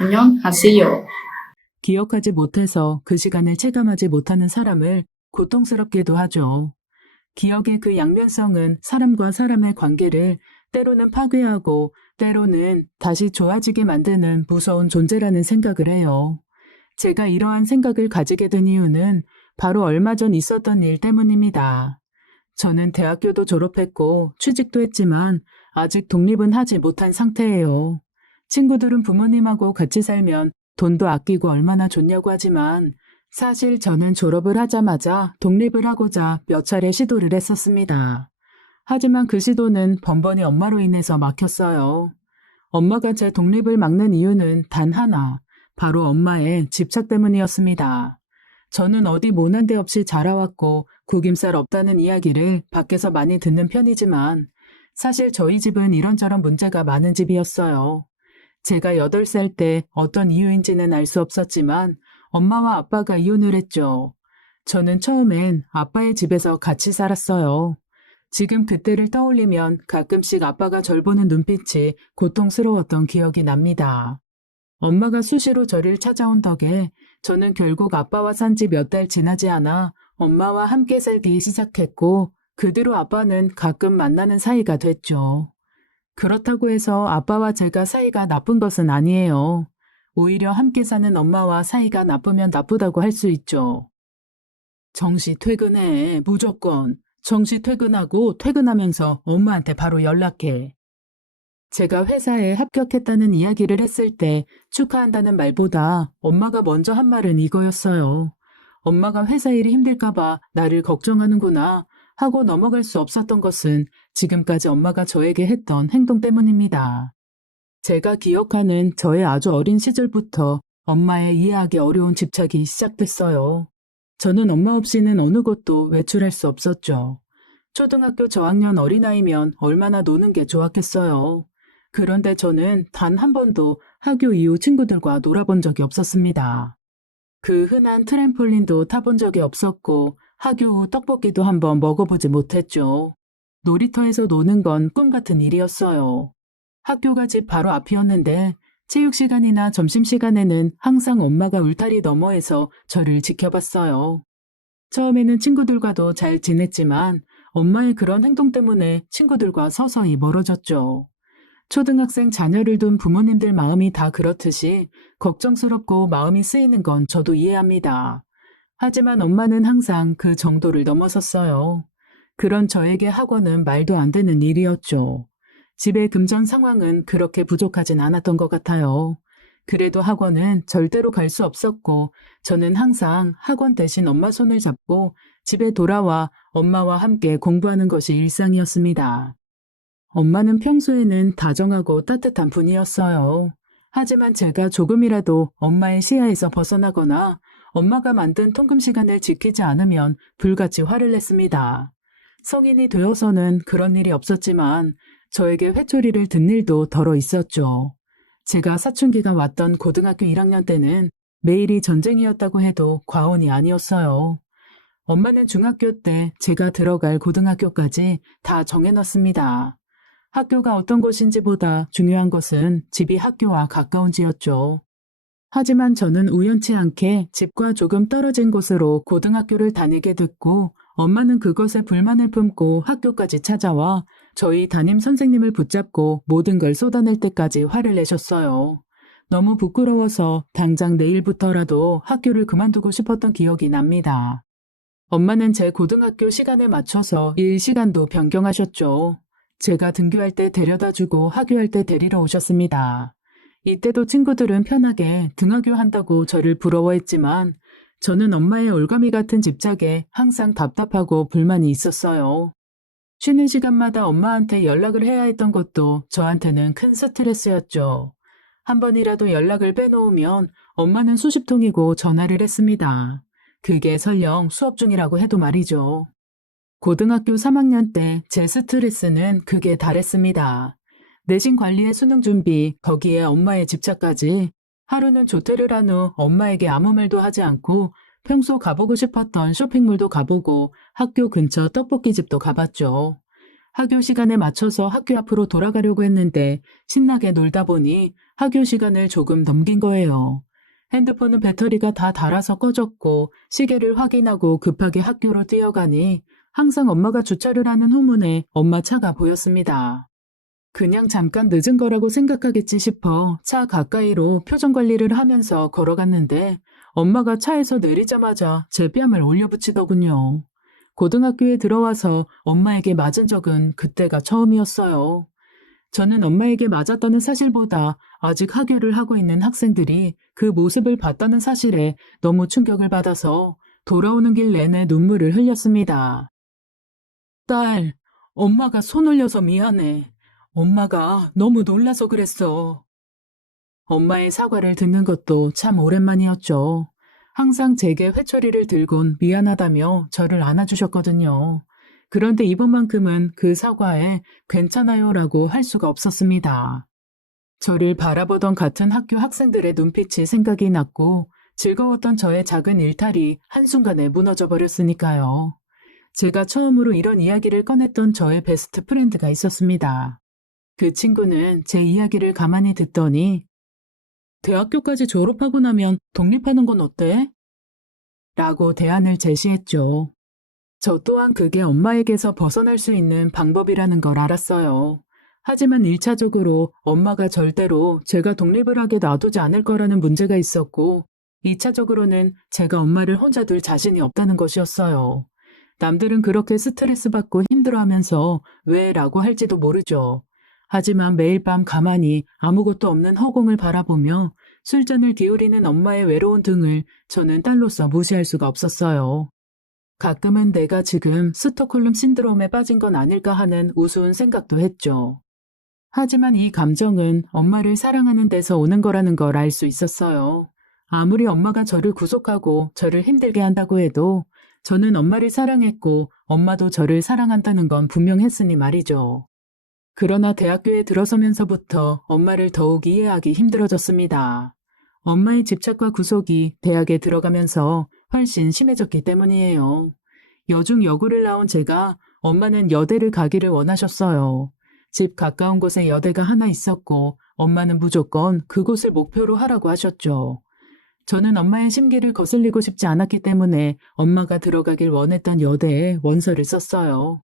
안녕하세요. 기억하지 못해서 그 시간을 체감하지 못하는 사람을 고통스럽게도 하죠. 기억의 그 양면성은 사람과 사람의 관계를 때로는 파괴하고 때로는 다시 좋아지게 만드는 무서운 존재라는 생각을 해요. 제가 이러한 생각을 가지게 된 이유는 바로 얼마 전 있었던 일 때문입니다. 저는 대학교도 졸업했고 취직도 했지만 아직 독립은 하지 못한 상태예요. 친구들은 부모님하고 같이 살면 돈도 아끼고 얼마나 좋냐고 하지만 사실 저는 졸업을 하자마자 독립을 하고자 몇 차례 시도를 했었습니다. 하지만 그 시도는 번번이 엄마로 인해서 막혔어요. 엄마가 제 독립을 막는 이유는 단 하나, 바로 엄마의 집착 때문이었습니다. 저는 어디 모난 데 없이 자라왔고 구김살 없다는 이야기를 밖에서 많이 듣는 편이지만 사실 저희 집은 이런저런 문제가 많은 집이었어요. 제가 8살 때 어떤 이유인지는 알 수 없었지만 엄마와 아빠가 이혼을 했죠. 저는 처음엔 아빠의 집에서 같이 살았어요. 지금 그때를 떠올리면 가끔씩 아빠가 절 보는 눈빛이 고통스러웠던 기억이 납니다. 엄마가 수시로 저를 찾아온 덕에 저는 결국 아빠와 산 지 몇 달 지나지 않아 엄마와 함께 살기 시작했고 그 뒤로 아빠는 가끔 만나는 사이가 됐죠. 그렇다고 해서 아빠와 제가 사이가 나쁜 것은 아니에요. 오히려 함께 사는 엄마와 사이가 나쁘면 나쁘다고 할 수 있죠. 정시 퇴근해, 무조건. 정시 퇴근하고 퇴근하면서 엄마한테 바로 연락해. 제가 회사에 합격했다는 이야기를 했을 때 축하한다는 말보다 엄마가 먼저 한 말은 이거였어요. 엄마가 회사 일이 힘들까봐 나를 걱정하는구나 하고 넘어갈 수 없었던 것은 지금까지 엄마가 저에게 했던 행동 때문입니다. 제가 기억하는 저의 아주 어린 시절부터 엄마의 이해하기 어려운 집착이 시작됐어요. 저는 엄마 없이는 어느 곳도 외출할 수 없었죠. 초등학교 저학년 어린아이면 얼마나 노는 게 좋았겠어요. 그런데 저는 단 한 번도 학교 이후 친구들과 놀아본 적이 없었습니다. 그 흔한 트램폴린도 타본 적이 없었고 학교 후 떡볶이도 한번 먹어보지 못했죠. 놀이터에서 노는 건 꿈 같은 일이었어요. 학교가 집 바로 앞이었는데 체육 시간이나 점심시간에는 항상 엄마가 울타리 너머에서 저를 지켜봤어요. 처음에는 친구들과도 잘 지냈지만 엄마의 그런 행동 때문에 친구들과 서서히 멀어졌죠. 초등학생 자녀를 둔 부모님들 마음이 다 그렇듯이 걱정스럽고 마음이 쓰이는 건 저도 이해합니다. 하지만 엄마는 항상 그 정도를 넘어섰어요. 그런 저에게 학원은 말도 안 되는 일이었죠. 집의 금전 상황은 그렇게 부족하진 않았던 것 같아요. 그래도 학원은 절대로 갈 수 없었고 저는 항상 학원 대신 엄마 손을 잡고 집에 돌아와 엄마와 함께 공부하는 것이 일상이었습니다. 엄마는 평소에는 다정하고 따뜻한 분이었어요. 하지만 제가 조금이라도 엄마의 시야에서 벗어나거나 엄마가 만든 통금 시간을 지키지 않으면 불같이 화를 냈습니다. 성인이 되어서는 그런 일이 없었지만 저에게 회초리를 든 일도 덜어 있었죠. 제가 사춘기가 왔던 고등학교 1학년 때는 매일이 전쟁이었다고 해도 과언이 아니었어요. 엄마는 중학교 때 제가 들어갈 고등학교까지 다 정해놨습니다. 학교가 어떤 곳인지보다 중요한 것은 집이 학교와 가까운지였죠. 하지만 저는 우연치 않게 집과 조금 떨어진 곳으로 고등학교를 다니게 됐고 엄마는 그것에 불만을 품고 학교까지 찾아와 저희 담임 선생님을 붙잡고 모든 걸 쏟아낼 때까지 화를 내셨어요. 너무 부끄러워서 당장 내일부터라도 학교를 그만두고 싶었던 기억이 납니다. 엄마는 제 고등학교 시간에 맞춰서 일 시간도 변경하셨죠. 제가 등교할 때 데려다주고 하교할 때 데리러 오셨습니다. 이때도 친구들은 편하게 등하교 한다고 저를 부러워했지만 저는 엄마의 올가미 같은 집착에 항상 답답하고 불만이 있었어요. 쉬는 시간마다 엄마한테 연락을 해야 했던 것도 저한테는 큰 스트레스였죠. 한 번이라도 연락을 빼놓으면 엄마는 수십 통이고 전화를 했습니다. 그게 설령 수업 중이라고 해도 말이죠. 고등학교 3학년 때 제 스트레스는 극에 달했습니다. 내신 관리에 수능 준비, 거기에 엄마의 집착까지 하루는 조퇴를 한 후 엄마에게 아무 말도 하지 않고 평소 가보고 싶었던 쇼핑몰도 가보고 학교 근처 떡볶이집도 가봤죠. 학교 시간에 맞춰서 학교 앞으로 돌아가려고 했는데 신나게 놀다 보니 학교 시간을 조금 넘긴 거예요. 핸드폰은 배터리가 다 닳아서 꺼졌고 시계를 확인하고 급하게 학교로 뛰어가니 항상 엄마가 주차를 하는 후문에 엄마 차가 보였습니다. 그냥 잠깐 늦은 거라고 생각하겠지 싶어 차 가까이로 표정 관리를 하면서 걸어갔는데 엄마가 차에서 내리자마자 제 뺨을 올려붙이더군요. 고등학교에 들어와서 엄마에게 맞은 적은 그때가 처음이었어요. 저는 엄마에게 맞았다는 사실보다 아직 학교를 하고 있는 학생들이 그 모습을 봤다는 사실에 너무 충격을 받아서 돌아오는 길 내내 눈물을 흘렸습니다. 딸, 엄마가 손 올려서 미안해. 엄마가 너무 놀라서 그랬어. 엄마의 사과를 듣는 것도 참 오랜만이었죠. 항상 제게 회초리를 들곤 미안하다며 저를 안아주셨거든요. 그런데 이번만큼은 그 사과에 괜찮아요라고 할 수가 없었습니다. 저를 바라보던 같은 학교 학생들의 눈빛이 생각이 났고 즐거웠던 저의 작은 일탈이 한순간에 무너져 버렸으니까요. 제가 처음으로 이런 이야기를 꺼냈던 저의 베스트 프렌드가 있었습니다. 그 친구는 제 이야기를 가만히 듣더니 대학교까지 졸업하고 나면 독립하는 건 어때? 라고 대안을 제시했죠. 저 또한 그게 엄마에게서 벗어날 수 있는 방법이라는 걸 알았어요. 하지만 1차적으로 엄마가 절대로 제가 독립을 하게 놔두지 않을 거라는 문제가 있었고 2차적으로는 제가 엄마를 혼자 둘 자신이 없다는 것이었어요. 남들은 그렇게 스트레스 받고 힘들어하면서 왜 라고 할지도 모르죠. 하지만 매일 밤 가만히 아무것도 없는 허공을 바라보며 술잔을 기울이는 엄마의 외로운 등을 저는 딸로서 무시할 수가 없었어요. 가끔은 내가 지금 스톡홀름 신드롬에 빠진 건 아닐까 하는 우스운 생각도 했죠. 하지만 이 감정은 엄마를 사랑하는 데서 오는 거라는 걸 알 수 있었어요. 아무리 엄마가 저를 구속하고 저를 힘들게 한다고 해도 저는 엄마를 사랑했고 엄마도 저를 사랑한다는 건 분명했으니 말이죠. 그러나 대학교에 들어서면서부터 엄마를 더욱 이해하기 힘들어졌습니다. 엄마의 집착과 구속이 대학에 들어가면서 훨씬 심해졌기 때문이에요. 여중 여고를 나온 제가 엄마는 여대를 가기를 원하셨어요. 집 가까운 곳에 여대가 하나 있었고 엄마는 무조건 그곳을 목표로 하라고 하셨죠. 저는 엄마의 심기를 거슬리고 싶지 않았기 때문에 엄마가 들어가길 원했던 여대에 원서를 썼어요.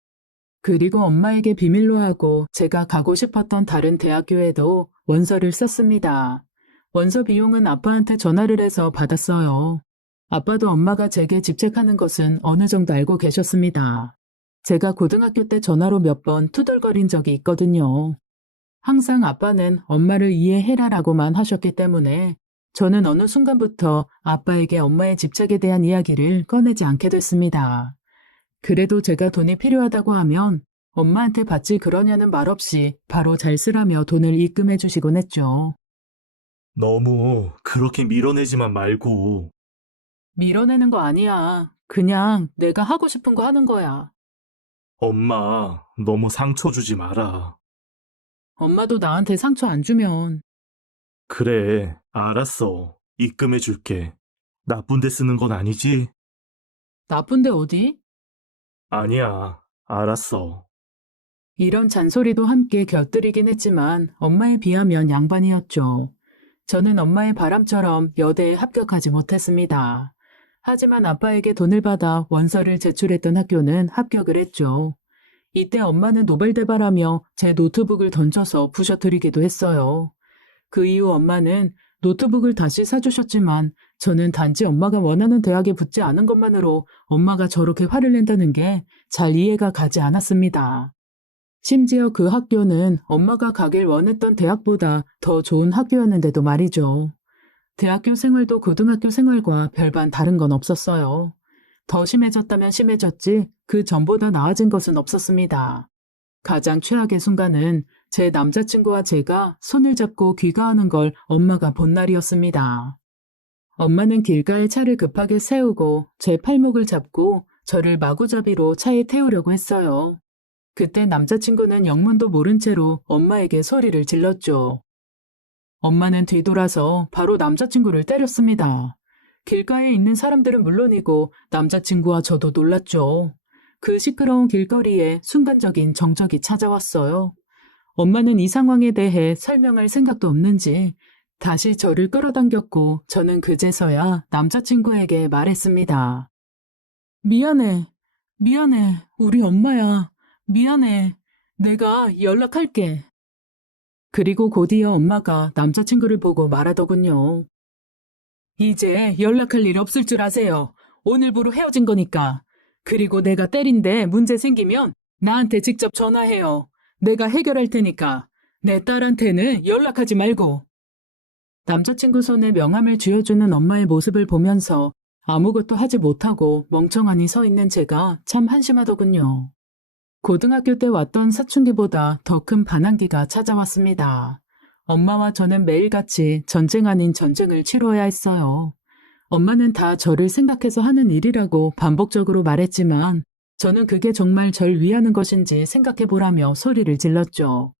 그리고 엄마에게 비밀로 하고 제가 가고 싶었던 다른 대학교에도 원서를 썼습니다. 원서 비용은 아빠한테 전화를 해서 받았어요. 아빠도 엄마가 제게 집착하는 것은 어느 정도 알고 계셨습니다. 제가 고등학교 때 전화로 몇 번 투덜거린 적이 있거든요. 항상 아빠는 엄마를 이해해라라고만 하셨기 때문에 저는 어느 순간부터 아빠에게 엄마의 집착에 대한 이야기를 꺼내지 않게 됐습니다. 그래도 제가 돈이 필요하다고 하면 엄마한테 받지 그러냐는 말 없이 바로 잘 쓰라며 돈을 입금해 주시곤 했죠. 너무 그렇게 밀어내지만 말고. 밀어내는 거 아니야. 그냥 내가 하고 싶은 거 하는 거야. 엄마, 너무 상처 주지 마라. 엄마도 나한테 상처 안 주면 그래, 알았어. 입금해 줄게. 나쁜 데 쓰는 건 아니지? 나쁜데 어디? 아니야, 알았어. 이런 잔소리도 함께 곁들이긴 했지만 엄마에 비하면 양반이었죠. 저는 엄마의 바람처럼 여대에 합격하지 못했습니다. 하지만 아빠에게 돈을 받아 원서를 제출했던 학교는 합격을 했죠. 이때 엄마는 노발대발하며 제 노트북을 던져서 부셔뜨리기도 했어요. 그 이후 엄마는 노트북을 다시 사주셨지만 저는 단지 엄마가 원하는 대학에 붙지 않은 것만으로 엄마가 저렇게 화를 낸다는 게 잘 이해가 가지 않았습니다. 심지어 그 학교는 엄마가 가길 원했던 대학보다 더 좋은 학교였는데도 말이죠. 대학교 생활도 고등학교 생활과 별반 다른 건 없었어요. 더 심해졌다면 심해졌지 그 전보다 나아진 것은 없었습니다. 가장 최악의 순간은 제 남자친구와 제가 손을 잡고 귀가하는 걸 엄마가 본 날이었습니다. 엄마는 길가에 차를 급하게 세우고 제 팔목을 잡고 저를 마구잡이로 차에 태우려고 했어요. 그때 남자친구는 영문도 모른 채로 엄마에게 소리를 질렀죠. 엄마는 뒤돌아서 바로 남자친구를 때렸습니다. 길가에 있는 사람들은 물론이고 남자친구와 저도 놀랐죠. 그 시끄러운 길거리에 순간적인 정적이 찾아왔어요. 엄마는 이 상황에 대해 설명할 생각도 없는지 다시 저를 끌어당겼고 저는 그제서야 남자친구에게 말했습니다. 미안해. 미안해. 우리 엄마야. 미안해. 내가 연락할게. 그리고 곧이어 엄마가 남자친구를 보고 말하더군요. 이제 연락할 일 없을 줄 아세요. 오늘부로 헤어진 거니까. 그리고 내가 때린데 문제 생기면 나한테 직접 전화해요. 내가 해결할 테니까. 내 딸한테는 연락하지 말고. 남자친구 손에 명함을 쥐어주는 엄마의 모습을 보면서 아무것도 하지 못하고 멍청하니 서 있는 제가 참 한심하더군요. 고등학교 때 왔던 사춘기보다 더 큰 반항기가 찾아왔습니다. 엄마와 저는 매일같이 전쟁 아닌 전쟁을 치러야 했어요. 엄마는 다 저를 생각해서 하는 일이라고 반복적으로 말했지만 저는 그게 정말 절 위하는 것인지 생각해보라며 소리를 질렀죠.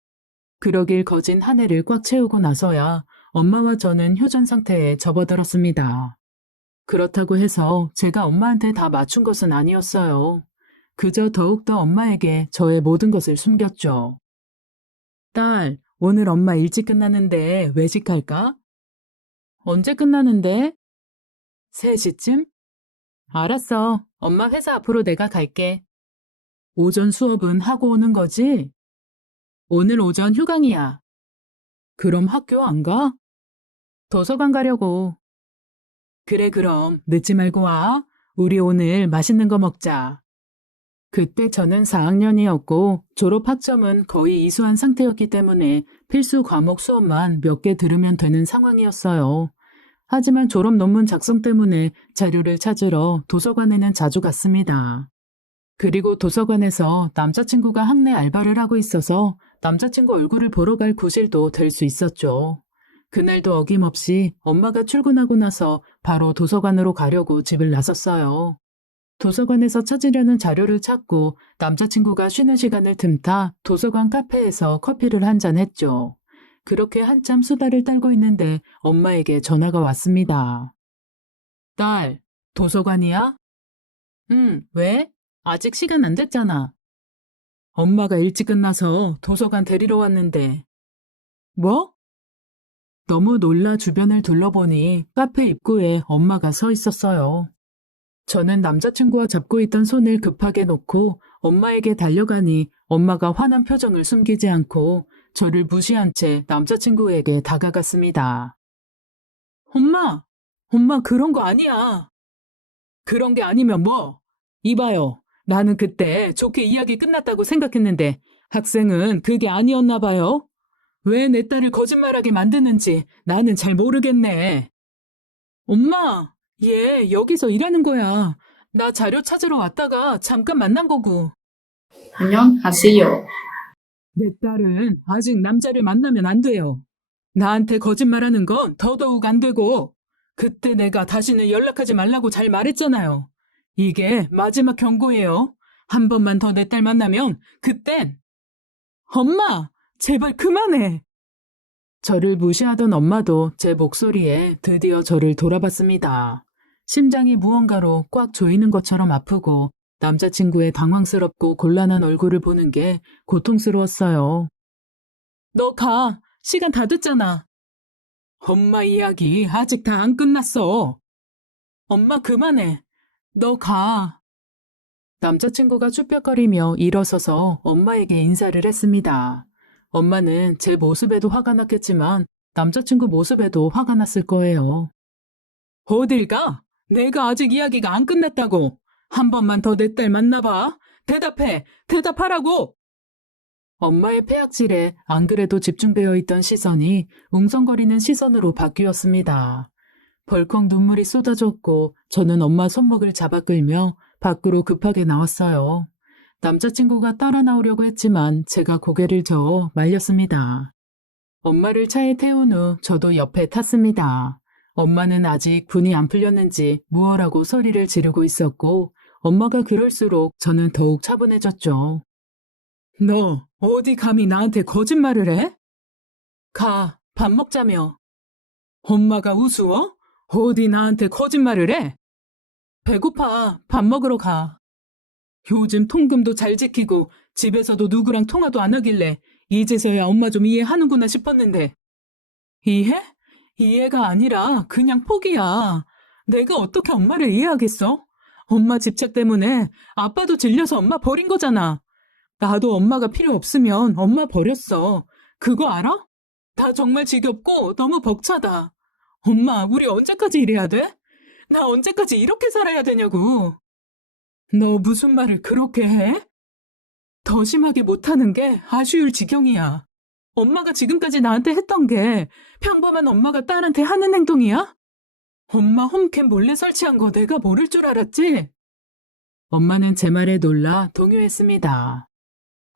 그러길 거진 한 해를 꽉 채우고 나서야 엄마와 저는 효전 상태에 접어들었습니다. 그렇다고 해서 제가 엄마한테 다 맞춘 것은 아니었어요. 그저 더욱더 엄마에게 저의 모든 것을 숨겼죠. 딸, 오늘 엄마 일찍 끝나는데 외식할까? 언제 끝나는데? 3시쯤? 알았어. 엄마 회사 앞으로 내가 갈게. 오전 수업은 하고 오는 거지? 오늘 오전 휴강이야. 그럼 학교 안 가? 도서관 가려고. 그래, 그럼 늦지 말고 와. 우리 오늘 맛있는 거 먹자. 그때 저는 4학년이었고 졸업 학점은 거의 이수한 상태였기 때문에 필수 과목 수업만 몇 개 들으면 되는 상황이었어요. 하지만 졸업 논문 작성 때문에 자료를 찾으러 도서관에는 자주 갔습니다. 그리고 도서관에서 남자친구가 학내 알바를 하고 있어서 남자친구 얼굴을 보러 갈 구실도 될 수 있었죠. 그날도 어김없이 엄마가 출근하고 나서 바로 도서관으로 가려고 집을 나섰어요. 도서관에서 찾으려는 자료를 찾고 남자친구가 쉬는 시간을 틈타 도서관 카페에서 커피를 한잔 했죠. 그렇게 한참 수다를 떨고 있는데 엄마에게 전화가 왔습니다. 딸, 도서관이야? 응, 왜? 아직 시간 안 됐잖아. 엄마가 일찍 끝나서 도서관 데리러 왔는데. 뭐? 너무 놀라 주변을 둘러보니 카페 입구에 엄마가 서 있었어요. 저는 남자친구와 잡고 있던 손을 급하게 놓고 엄마에게 달려가니 엄마가 화난 표정을 숨기지 않고 저를 무시한 채 남자친구에게 다가갔습니다. 엄마 그런 거 아니야. 그런 게 아니면 뭐? 이봐요. 나는 그때 좋게 이야기 끝났다고 생각했는데 학생은 그게 아니었나 봐요. 왜 내 딸을 거짓말하게 만드는지 나는 잘 모르겠네. 엄마, 얘 여기서 일하는 거야. 나 자료 찾으러 왔다가 잠깐 만난 거고. 안녕하세요. 내 딸은 아직 남자를 만나면 안 돼요. 나한테 거짓말하는 건 더더욱 안 되고 그때 내가 다시는 연락하지 말라고 잘 말했잖아요. 이게 마지막 경고예요. 한 번만 더 내 딸 만나면 그땐 엄마, 제발 그만해. 저를 무시하던 엄마도 제 목소리에 드디어 저를 돌아봤습니다. 심장이 무언가로 꽉 조이는 것처럼 아프고 남자친구의 당황스럽고 곤란한 얼굴을 보는 게 고통스러웠어요. 너 가. 시간 다 됐잖아. 엄마 이야기 아직 다 안 끝났어. 엄마 그만해. 너 가. 남자친구가 쭈뼛거리며 일어서서 엄마에게 인사를 했습니다. 엄마는 제 모습에도 화가 났겠지만 남자친구 모습에도 화가 났을 거예요. 어딜 가? 내가 아직 이야기가 안 끝났다고. 한 번만 더 내 딸 만나봐. 대답해. 대답하라고. 엄마의 폐악질에 안 그래도 집중되어 있던 시선이 웅성거리는 시선으로 바뀌었습니다. 벌컥 눈물이 쏟아졌고 저는 엄마 손목을 잡아 끌며 밖으로 급하게 나왔어요. 남자친구가 따라 나오려고 했지만 제가 고개를 저어 말렸습니다. 엄마를 차에 태운 후 저도 옆에 탔습니다. 엄마는 아직 분이 안 풀렸는지 무어라고 소리를 지르고 있었고 엄마가 그럴수록 저는 더욱 차분해졌죠. 너 어디 감히 나한테 거짓말을 해? 가, 밥 먹자며. 엄마가 우스워? 어디 나한테 거짓말을 해? 배고파, 밥 먹으러 가. 요즘 통금도 잘 지키고 집에서도 누구랑 통화도 안 하길래 이제서야 엄마 좀 이해하는구나 싶었는데. 이해? 이해가 아니라 그냥 포기야. 내가 어떻게 엄마를 이해하겠어? 엄마 집착 때문에 아빠도 질려서 엄마 버린 거잖아. 나도 엄마가 필요 없으면 엄마 버렸어. 그거 알아? 나 정말 지겹고 너무 벅차다. 엄마, 우리 언제까지 이래야 돼? 나 언제까지 이렇게 살아야 되냐고. 너 무슨 말을 그렇게 해? 더 심하게 못하는 게 아쉬울 지경이야. 엄마가 지금까지 나한테 했던 게 평범한 엄마가 딸한테 하는 행동이야? 엄마 홈캠 몰래 설치한 거 내가 모를 줄 알았지? 엄마는 제 말에 놀라 동요했습니다.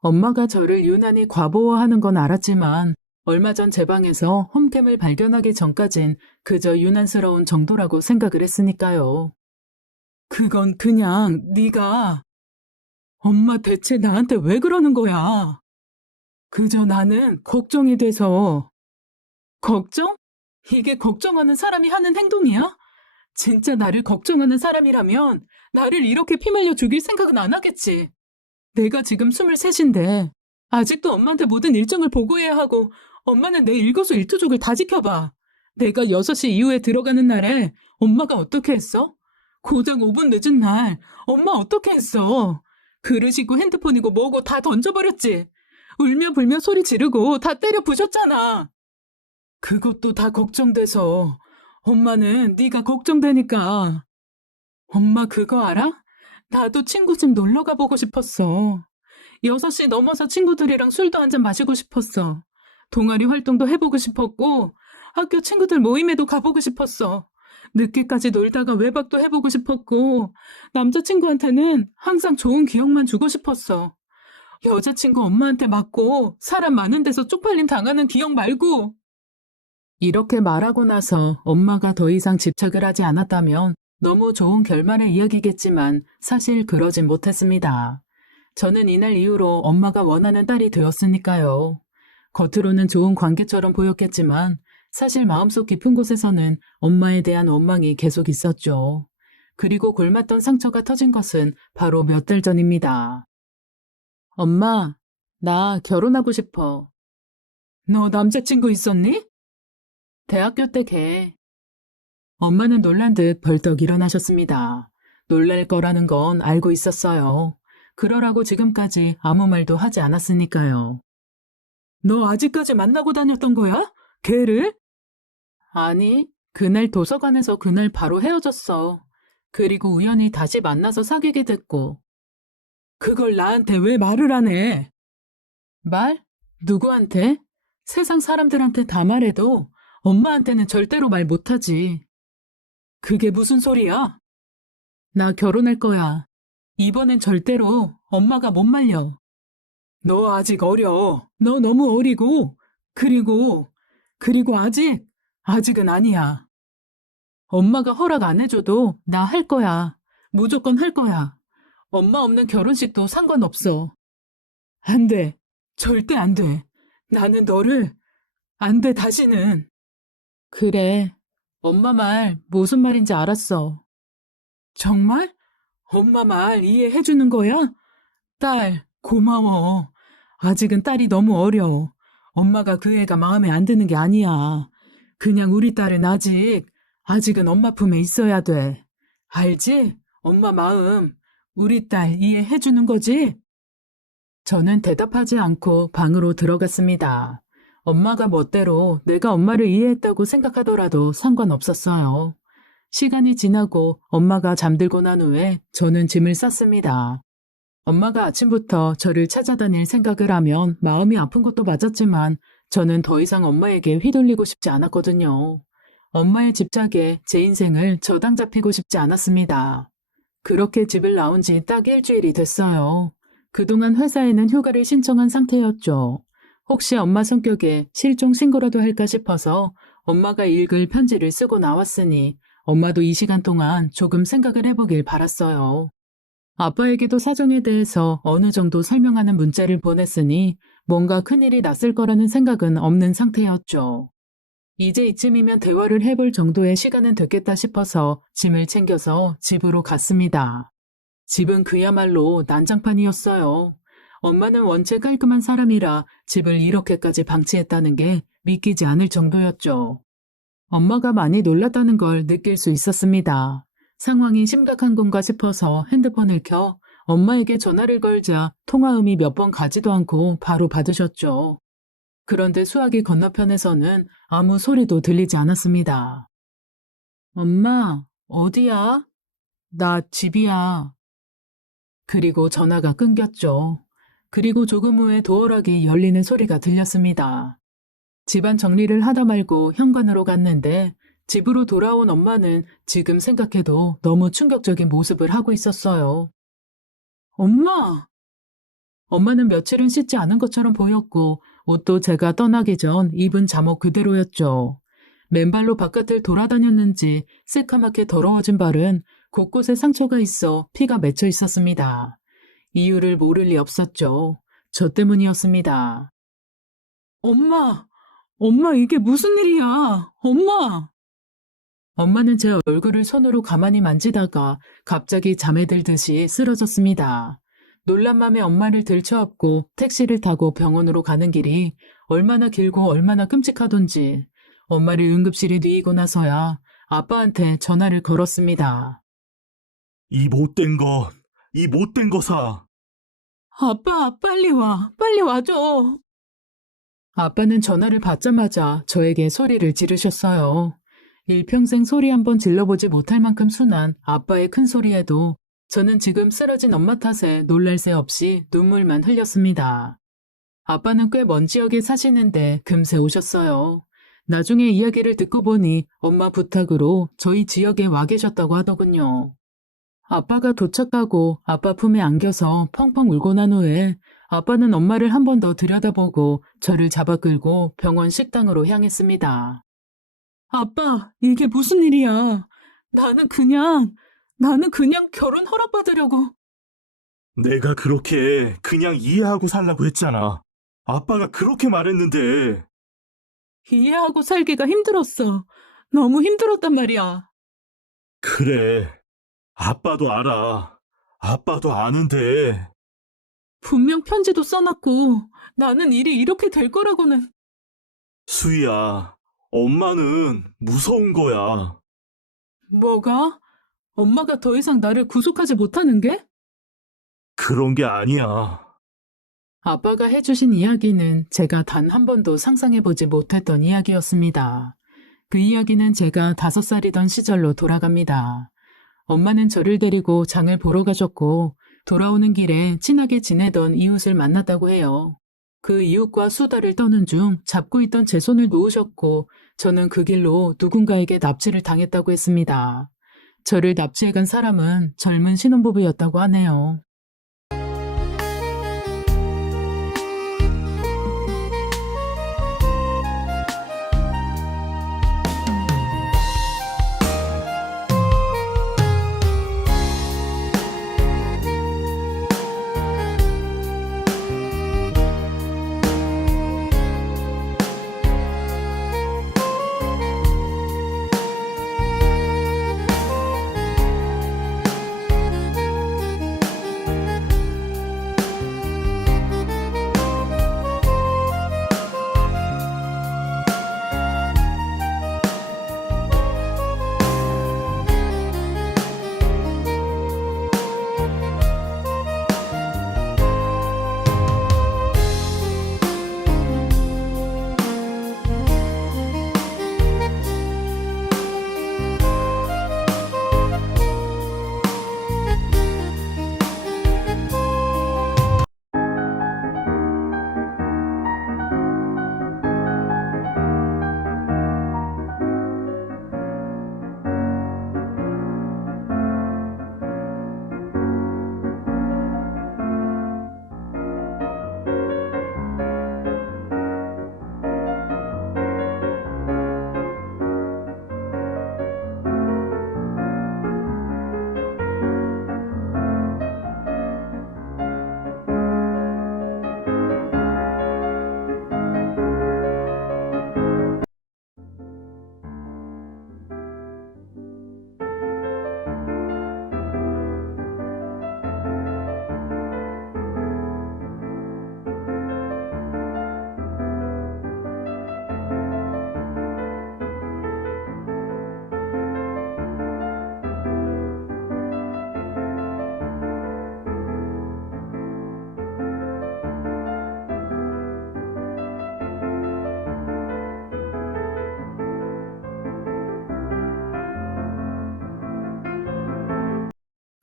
엄마가 저를 유난히 과보호하는 건 알았지만 얼마 전 제 방에서 홈캠을 발견하기 전까진 그저 유난스러운 정도라고 생각을 했으니까요. 그건 그냥 네가... 엄마 대체 나한테 왜 그러는 거야? 그저 나는 걱정이 돼서. 걱정? 이게 걱정하는 사람이 하는 행동이야? 진짜 나를 걱정하는 사람이라면 나를 이렇게 피말려 죽일 생각은 안 하겠지. 내가 지금 23인데 아직도 엄마한테 모든 일정을 보고해야 하고 엄마는 내 일거수일투족을 다 지켜봐. 내가 6시 이후에 들어가는 날에 엄마가 어떻게 했어? 고작 5분 늦은 날 엄마 어떻게 했어? 그릇이고 핸드폰이고 뭐고 다 던져버렸지. 울며 불며 소리 지르고 다 때려 부셨잖아. 그것도 다 걱정돼서. 엄마는 네가 걱정되니까. 엄마 그거 알아? 나도 친구 집 놀러 가보고 싶었어. 6시 넘어서 친구들이랑 술도 한잔 마시고 싶었어. 동아리 활동도 해보고 싶었고 학교 친구들 모임에도 가보고 싶었어. 늦게까지 놀다가 외박도 해보고 싶었고 남자친구한테는 항상 좋은 기억만 주고 싶었어. 여자친구 엄마한테 맞고 사람 많은 데서 쪽팔림 당하는 기억 말고. 이렇게 말하고 나서 엄마가 더 이상 집착을 하지 않았다면 너무 좋은 결말의 이야기겠지만 사실 그러진 못했습니다. 저는 이날 이후로 엄마가 원하는 딸이 되었으니까요. 겉으로는 좋은 관계처럼 보였겠지만 사실 마음속 깊은 곳에서는 엄마에 대한 원망이 계속 있었죠. 그리고 골맞던 상처가 터진 것은 바로 몇 달 전입니다. 엄마, 나 결혼하고 싶어. 너 남자친구 있었니? 대학교 때 걔. 엄마는 놀란 듯 벌떡 일어나셨습니다. 놀랄 거라는 건 알고 있었어요. 그러라고 지금까지 아무 말도 하지 않았으니까요. 너 아직까지 만나고 다녔던 거야? 걔를? 아니, 그날 도서관에서 그날 바로 헤어졌어. 그리고 우연히 다시 만나서 사귀게 됐고. 그걸 나한테 왜 말을 안 해? 말? 누구한테? 세상 사람들한테 다 말해도 엄마한테는 절대로 말 못하지. 그게 무슨 소리야? 나 결혼할 거야. 이번엔 절대로 엄마가 못 말려. 너 아직 어려. 너 너무 어리고. 그리고 아직은 아니야. 엄마가 허락 안 해줘도 나 할 거야. 무조건 할 거야. 엄마 없는 결혼식도 상관없어. 안 돼. 절대 안 돼. 나는 너를 안 돼, 다시는. 그래. 엄마 말 무슨 말인지 알았어. 정말? 엄마 말 이해해주는 거야? 딸, 고마워. 아직은 딸이 너무 어려. 엄마가 그 애가 마음에 안 드는 게 아니야. 그냥 우리 딸은 아직은 엄마 품에 있어야 돼. 알지? 엄마 마음. 우리 딸 이해해주는 거지? 저는 대답하지 않고 방으로 들어갔습니다. 엄마가 멋대로 내가 엄마를 이해했다고 생각하더라도 상관없었어요. 시간이 지나고 엄마가 잠들고 난 후에 저는 짐을 쌌습니다. 엄마가 아침부터 저를 찾아다닐 생각을 하면 마음이 아픈 것도 맞았지만 저는 더 이상 엄마에게 휘둘리고 싶지 않았거든요. 엄마의 집착에 제 인생을 저당 잡히고 싶지 않았습니다. 그렇게 집을 나온 지 딱 일주일이 됐어요. 그동안 회사에는 휴가를 신청한 상태였죠. 혹시 엄마 성격에 실종 신고라도 할까 싶어서 엄마가 읽을 편지를 쓰고 나왔으니 엄마도 이 시간 동안 조금 생각을 해보길 바랐어요. 아빠에게도 사정에 대해서 어느 정도 설명하는 문자를 보냈으니 뭔가 큰일이 났을 거라는 생각은 없는 상태였죠. 이제 이쯤이면 대화를 해볼 정도의 시간은 됐겠다 싶어서 짐을 챙겨서 집으로 갔습니다. 집은 그야말로 난장판이었어요. 엄마는 원체 깔끔한 사람이라 집을 이렇게까지 방치했다는 게 믿기지 않을 정도였죠. 엄마가 많이 놀랐다는 걸 느낄 수 있었습니다. 상황이 심각한 건가 싶어서 핸드폰을 켜 엄마에게 전화를 걸자 통화음이 몇 번 가지도 않고 바로 받으셨죠. 그런데 수화기 건너편에서는 아무 소리도 들리지 않았습니다. 엄마, 어디야? 나 집이야. 그리고 전화가 끊겼죠. 그리고 조금 후에 도어락이 열리는 소리가 들렸습니다. 집안 정리를 하다 말고 현관으로 갔는데 집으로 돌아온 엄마는 지금 생각해도 너무 충격적인 모습을 하고 있었어요. 엄마! 엄마는 며칠은 씻지 않은 것처럼 보였고 옷도 제가 떠나기 전 입은 잠옷 그대로였죠. 맨발로 바깥을 돌아다녔는지 새카맣게 더러워진 발은 곳곳에 상처가 있어 피가 맺혀 있었습니다. 이유를 모를 리 없었죠. 저 때문이었습니다. 엄마, 이게 무슨 일이야? 엄마! 엄마는 제 얼굴을 손으로 가만히 만지다가 갑자기 잠에 들듯이 쓰러졌습니다. 놀란 맘에 엄마를 들쳐업고 택시를 타고 병원으로 가는 길이 얼마나 길고 얼마나 끔찍하던지 엄마를 응급실에 누이고 나서야 아빠한테 전화를 걸었습니다. 이 못된 거사. 아빠, 빨리 와줘. 아빠는 전화를 받자마자 저에게 소리를 지르셨어요. 일평생 소리 한번 질러보지 못할 만큼 순한 아빠의 큰 소리에도 저는 지금 쓰러진 엄마 탓에 놀랄 새 없이 눈물만 흘렸습니다. 아빠는 꽤 먼 지역에 사시는데 금세 오셨어요. 나중에 이야기를 듣고 보니 엄마 부탁으로 저희 지역에 와 계셨다고 하더군요. 아빠가 도착하고 아빠 품에 안겨서 펑펑 울고 난 후에 아빠는 엄마를 한 번 더 들여다보고 저를 잡아 끌고 병원 식당으로 향했습니다. 아빠, 이게 무슨 일이야? 나는 그냥 결혼 허락받으려고. 내가 그렇게 그냥 이해하고 살라고 했잖아. 아빠가 그렇게 말했는데. 이해하고 살기가 힘들었어. 너무 힘들었단 말이야. 그래. 아빠도 알아. 아빠도 아는데. 분명 편지도 써놨고 나는 일이 이렇게 될 거라고는. 수희야, 엄마는 무서운 거야. 뭐가? 엄마가 더 이상 나를 구속하지 못하는 게? 그런 게 아니야. 아빠가 해주신 이야기는 제가 단 한 번도 상상해보지 못했던 이야기였습니다. 그 이야기는 제가 5살이던 시절로 돌아갑니다. 엄마는 저를 데리고 장을 보러 가셨고 돌아오는 길에 친하게 지내던 이웃을 만났다고 해요. 그 이웃과 수다를 떠는 중 잡고 있던 제 손을 놓으셨고 저는 그 길로 누군가에게 납치를 당했다고 했습니다. 저를 납치해간 사람은 젊은 신혼부부였다고 하네요.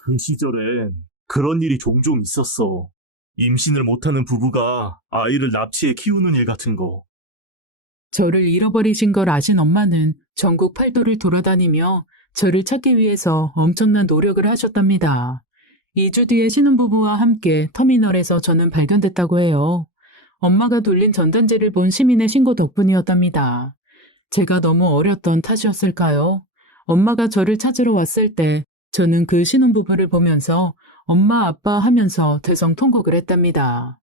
그 시절엔 그런 일이 종종 있었어. 임신을 못하는 부부가 아이를 납치해 키우는 일 같은 거. 저를 잃어버리신 걸 아신 엄마는 전국 팔도를 돌아다니며 저를 찾기 위해서 엄청난 노력을 하셨답니다. 2주 뒤에 신혼부부와 함께 터미널에서 저는 발견됐다고 해요. 엄마가 돌린 전단지를 본 시민의 신고 덕분이었답니다. 제가 너무 어렸던 탓이었을까요? 엄마가 저를 찾으러 왔을 때 저는 그 신혼부부를 보면서 엄마 아빠 하면서 대성통곡을 했답니다.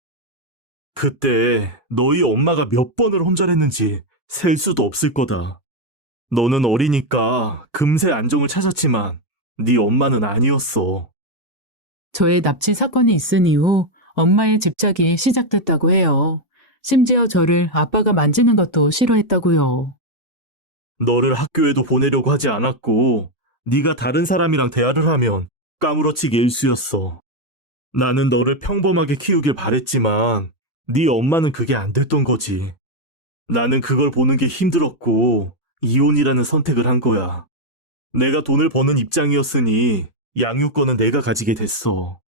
그때 너희 엄마가 몇 번을 혼절했는지 셀 수도 없을 거다. 너는 어리니까 금세 안정을 찾았지만 네 엄마는 아니었어. 저의 납치 사건이 있은 이후 엄마의 집착이 시작됐다고 해요. 심지어 저를 아빠가 만지는 것도 싫어했다고요. 너를 학교에도 보내려고 하지 않았고 네가 다른 사람이랑 대화를 하면 까무러치기 일쑤였어. 나는 너를 평범하게 키우길 바랬지만 네 엄마는 그게 안 됐던 거지. 나는 그걸 보는 게 힘들었고 이혼이라는 선택을 한 거야. 내가 돈을 버는 입장이었으니 양육권은 내가 가지게 됐어.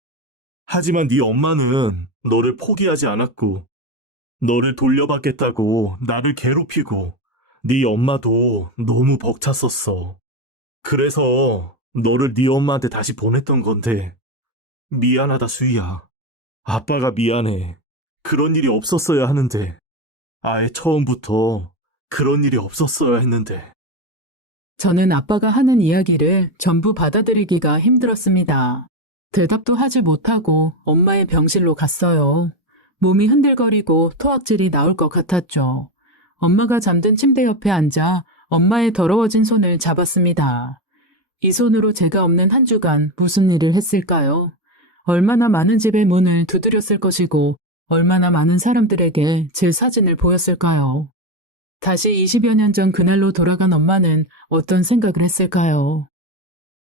하지만 네 엄마는 너를 포기하지 않았고 너를 돌려받겠다고 나를 괴롭히고 네 엄마도 너무 벅찼었어. 그래서 너를 네 엄마한테 다시 보냈던 건데 미안하다 수희야. 아빠가 미안해. 그런 일이 없었어야 하는데 아예 처음부터 그런 일이 없었어야 했는데. 저는 아빠가 하는 이야기를 전부 받아들이기가 힘들었습니다. 대답도 하지 못하고 엄마의 병실로 갔어요. 몸이 흔들거리고 토악질이 나올 것 같았죠. 엄마가 잠든 침대 옆에 앉아 엄마의 더러워진 손을 잡았습니다. 이 손으로 제가 없는 한 주간 무슨 일을 했을까요? 얼마나 많은 집의 문을 두드렸을 것이고 얼마나 많은 사람들에게 제 사진을 보였을까요? 다시 20여 년 전 그날로 돌아간 엄마는 어떤 생각을 했을까요?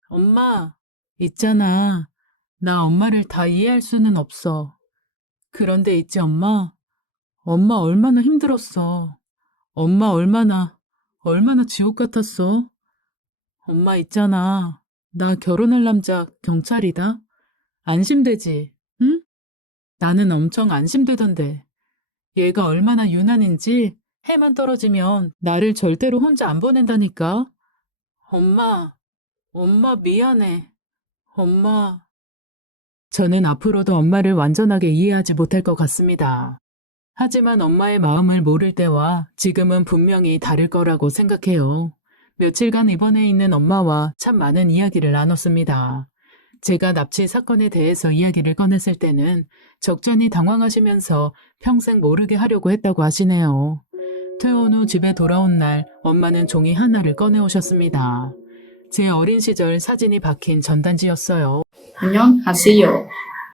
엄마, 있잖아. 나 엄마를 다 이해할 수는 없어. 그런데 있지, 엄마? 엄마 얼마나 힘들었어. 엄마 얼마나 지옥 같았어. 엄마 있잖아. 나 결혼할 남자 경찰이다. 안심되지, 응? 나는 엄청 안심되던데. 얘가 얼마나 유난인지 해만 떨어지면 나를 절대로 혼자 안 보낸다니까. 엄마 미안해. 엄마. 저는 앞으로도 엄마를 완전하게 이해하지 못할 것 같습니다. 하지만 엄마의 마음을 모를 때와 지금은 분명히 다를 거라고 생각해요. 며칠간 입원해 있는 엄마와 참 많은 이야기를 나눴습니다. 제가 납치 사건에 대해서 이야기를 꺼냈을 때는 적잖이 당황하시면서 평생 모르게 하려고 했다고 하시네요. 퇴원 후 집에 돌아온 날 엄마는 종이 하나를 꺼내오셨습니다. 제 어린 시절 사진이 박힌 전단지였어요. 안녕하세요.